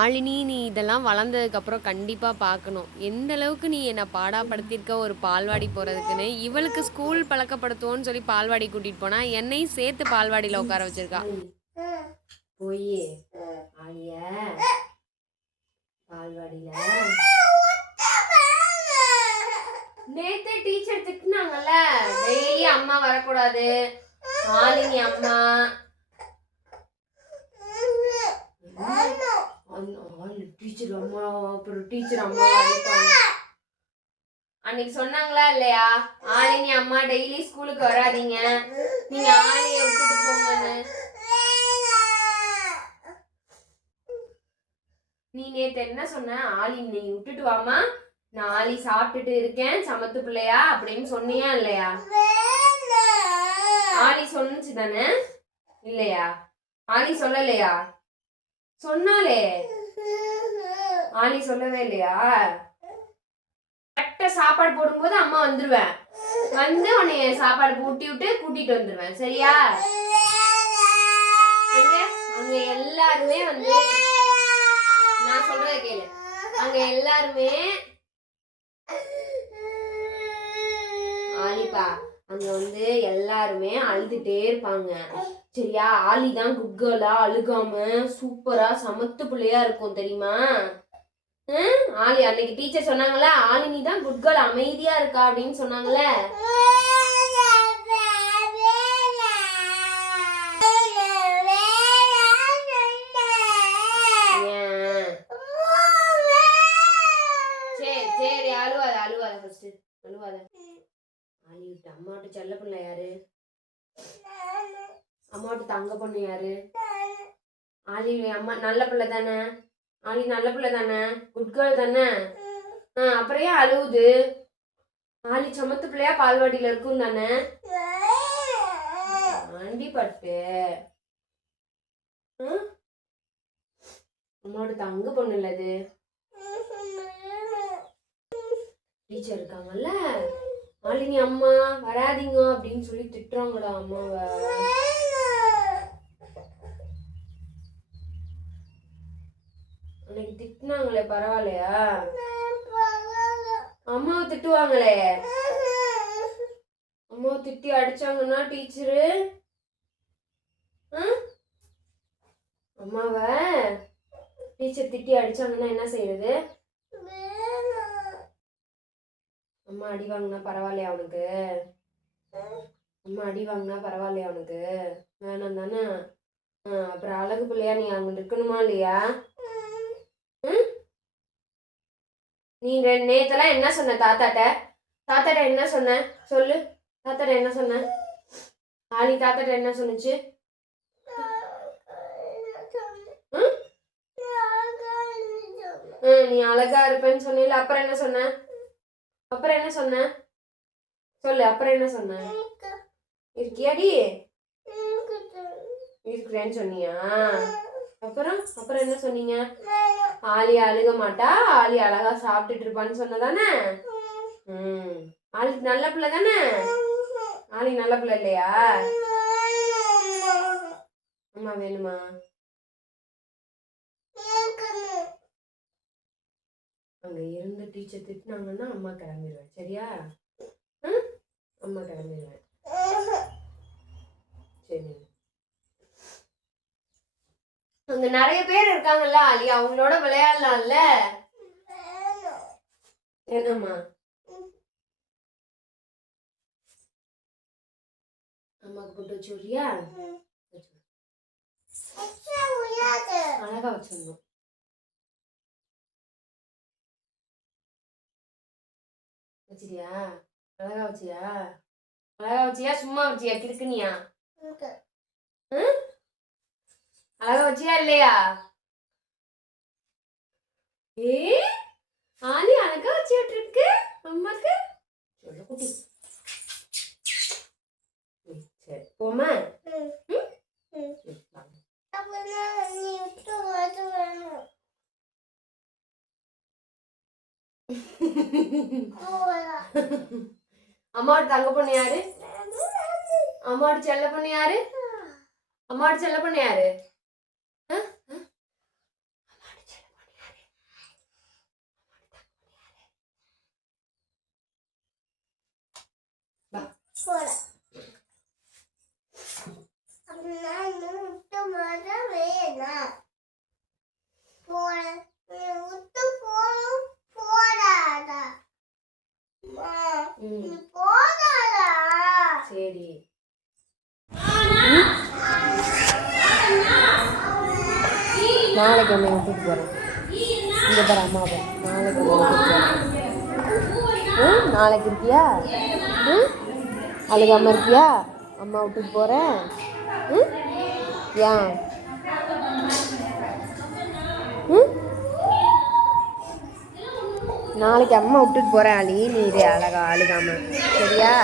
ஆழினி, நீ இதெல்லாம் வளர்ந்ததுக்கப்புறம் கண்டிப்பா பார்க்கணும். எந்த அளவுக்கு நீ என்ன பாடாப்படுத்தியிருக்க ஒரு பால்வாடி போறதுக்குன்னு. இவளுக்கு ஸ்கூல் பழக்கப்படுத்துவோன்னு சொல்லி பால்வாடி கூட்டிட்டு போனா, என்னையும் சேர்த்து பால்வாடியில உட்கார வச்சிருக்கா. போய் ஆழிய பால்வாடியில நேத்தே டீச்சர் திட்டினாங்கல்ல, டெய்லி அம்மா வரக்கூடாது, ஆலினி அம்மா டீச்சர் அம்மா அப்புறம் டீச்சர் அம்மா அன்னைக்கு சொன்னாங்களா இல்லையா, ஆலினி அம்மா டெய்லி ஸ்கூலுக்கு வராதீங்க, நீங்க ஆலிய விட்டுட்டு போங்கன்னு. நீ நேத்து என்ன சொன்ன, ஆலி நீ விட்டுட்டு வாமா, நான் ஆலி சாப்பிட்டுட்டு இருக்கேன் சமத்து பிள்ளையா அப்படின்னு சொன்னியா இல்லையா? ஆலி சொன்னுச்சு தானே இல்லையா? ஆலி சொல்லலையா? சொன்னாலே ஆலி சொல்லவே இல்லையா? கரெக்டா சாப்பாடு போடும்போது அம்மா வந்துருவேன், வந்து உன்னைய சாப்பாடு ஊட்டி விட்டு கூட்டிட்டு வந்துருவேன், சரியா? அங்க எல்லாருமே வந்து நான் சொல்றத கேளு, அங்க எல்லாருமே ஆலிப்பா அங்க வந்து எல்லாருமே அழுதுட்டே இருப்பாங்க, சரியா? ஆலி தான் குட் கேர்லா, அழுகாம சூப்பரா சமத்து பிள்ளையா இருக்கும் தெரியுமா? ஆலி அன்னைக்கு டீச்சர் சொன்னாங்களா, ஆலினி தான் குட் கேர்ள் அமைதியா இருக்கா அப்படின்னு சொன்னாங்களே. சரி அழுவாத அழுவாத ஃபர்ஸ்ட் அழுவாத. ஆலி விட்டு அம்மாட்ட செல்ல பிள்ளை யாரு? அம்மாட்ட தங்க பொண்ணு யாரு? ஆலி அம்மா நல்ல பிள்ளை தானே? ஆலி நல்ல பிள்ளை தானே? குட் கேர்ள் தானே? அப்புறம் ஏன் அழுவுது? ஆலி சமத்து பிள்ளையா பால்வாடியில இருக்கும் தானே? ஆண்டி பட்டு அம்மாவோட தங்க பொண்ணு இல்லது, டீச்சர் இருக்காங்கல்ல, ஆலினி அம்மா வராதீங்க அப்படின்னு சொல்லி திட்டுறாங்கடா அம்மாவை. அன்னைக்கு திட்டுனாங்களே, பரவாயில்லையா? அம்மாவை திட்டுவாங்களே, அம்மாவை திட்டி அடிச்சாங்கன்னா டீச்சரு, அம்மாவை டீச்சர் திட்டி அடிச்சாங்கன்னா என்ன செய்யறது? அம்மா அடி வாங்கினா பரவாயில்லையா அவனுக்கு? அம்மா அடி வாங்கினா பரவாயில்லையா அவனுக்கு? வேணாம் தானே? அப்புறம் அழகு பிள்ளையா நீ அங்க இருக்கணுமா இல்லையா? நீ நேத்தெல்லாம் என்ன சொன்ன தாத்தாட்ட? தாத்தாட்ட என்ன சொன்ன சொல்லு, தாத்தாட்ட என்ன சொன்ன? ஆலி தாத்தாட்ட என்ன சொன்னுச்சு? நீ அழகா இருப்பேன்னு சொன்ன, அப்புறம் என்ன சொன்ன? அப்புறம் என்ன சொன்ன சொல்லு, அப்புறம் என்ன சொன்ன? இருக்கியாடி? இருக்கிறேன்னு சொன்னியா? அப்புறம் அப்புறம் என்ன சொன்னீங்க? ஆலி அழுக மாட்டா, ஆலி அழகா சாப்பிட்டுட்டு இருப்பான்னு சொன்னதானே? ஆலி நல்ல பிள்ளை தானே? ஆலி நல்ல பிள்ளை இல்லையா? அம்மா வேணுமா? அங்க இருந்து டீச்சர் திட்டினாங்கன்னா அம்மா கிளம்பிடுவேன், சரியா? அம்மா கிளம்பிடுவேன், சரி. அங்க நிறைய பேர் இருக்காங்கல்ல ஆலி, அவங்களோட விளையாடலாம்ல. என்னம்மா? அம்மாக்கு போட்டு வச்சுடுறியா? அழகா வச்சிடணும். வச்சியா? அழகா வச்சியா? அழகா வச்சியா சும்மா வச்சியா கிறுக்குனியா? அழகா வச்சியா இல்லையா? ஆலி அழகா வச்சுட்டு இருக்கு அம்மாக்கு. குட்டி சரி போமா. அம்மாவோட தங்க பொண்ணு யாரு? அம்மாவோட செல்ல பொண்ணு யாரு? அம்மாவோட செல்ல பொண்ணு யாரு? சரி. நாளைக்கு உன்னை விட்டுட்டு போகிறேன். இங்கே பாரு அம்மாவை. நாளைக்கு உன்னை விட்டுட்டு போகிறேன். நாளைக்கு இருக்கியா? அழுகாமல் இருக்கியா? அம்மா விட்டுட்டு போகிறேன். ஏன்? நாளைக்கு அம்மா விட்டுட்டு போகிறேன் அழி. நீ அழகாமல் சரியா?